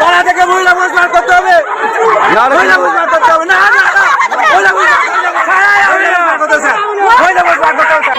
পাড়া থেকে মহিলা বহিষ্কার করতে হবে, মহিলা বহিষ্কার করতে হবে, না না মহিলা বহিষ্কার করতে হবে, মহিলা বহিষ্কার করতে হবে।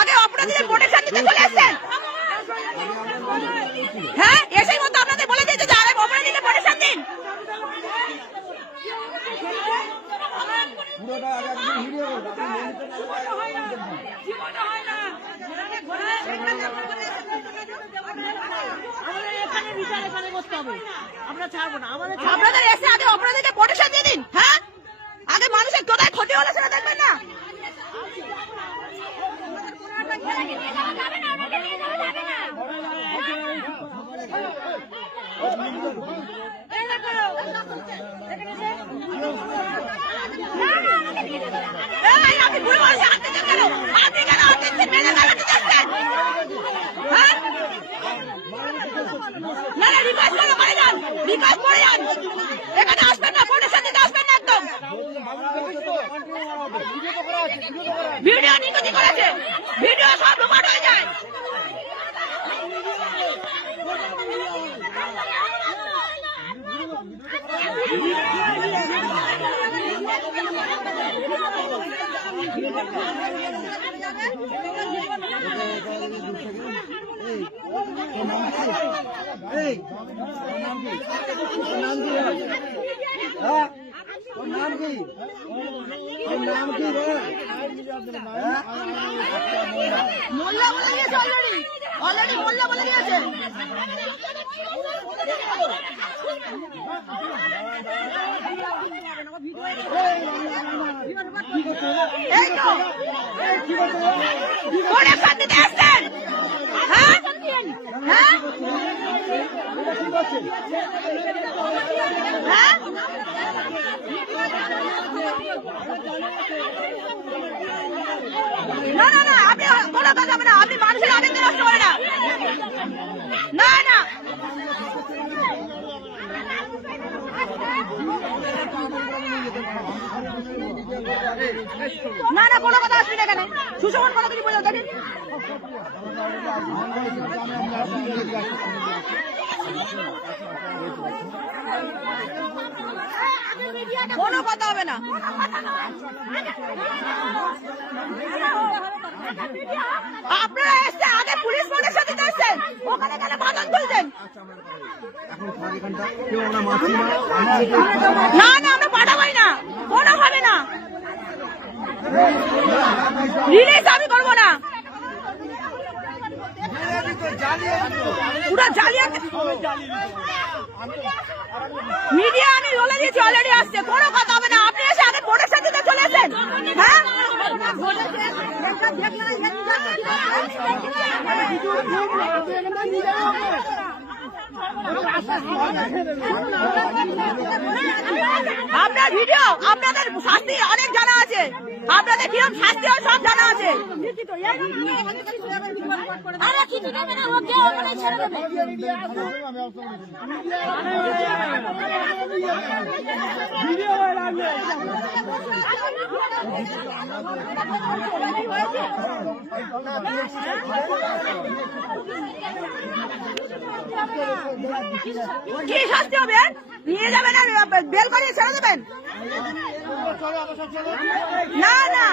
আগে অপরাধীদের প্রোটেকশন দিতে চলে আসছেন। হ্যাঁ, এসেই মতো আপনাদের বলে দিয়েছে যে আরে অপরাধীদের প্রোটেকশন দিন। আপনাদের এসে আগে অপরাধীদের প্রোটেকশন দিয়ে দিন। হ্যাঁ, আগে মানুষের কোথায় ক্ষতি হলো সেটা দেখবেন না। ভিডিও নিকুচি করেছে, ভিডিও সব লোপাট হয়ে যায়। মোল্লা বলে দিয়েছে, অলরেডি মোল্লা বলে দিয়েছে। এই তো কোনে সাথে আসছেন। হ্যাঁ হ্যাঁ হ্যাঁ, না না না, আপনি কোনো কাজ হবে না, আপনি মানুষের অনেক নষ্ট করে না। না না না না, কোনো কথা আসবি না। কেন সুশোভন কোনো কিছু বোঝা দেখেন। কোনো কথা হবে না। আপনারা এসছেন আগে পুলিশ প্রোটেকশন দিতে এসছেন, ওখানে কেন বাধন তুলছেন? না না, আমরা পাঠাবোই না, কোনো হবে না, রিলিজ আমি করবো না। পুরো জালিয়াতি মিডিয়া আমি বলে দিয়েছি, অলরেডি আসছে, কোনো কথা হবে না। আপনি এসে আগে প্রোটেকশন দিতে চলে এসেছেন। হ্যাঁ, আপনার ভিডিও, আপনাদের শাস্তি অনেক জানা আছে, আপনাদের কিরম শাস্তি হয় সব জানা আছে। কি শাস্তি হবে? নিয়ে যাবেন আর বেল করে ছেড়ে দেবেন? না না,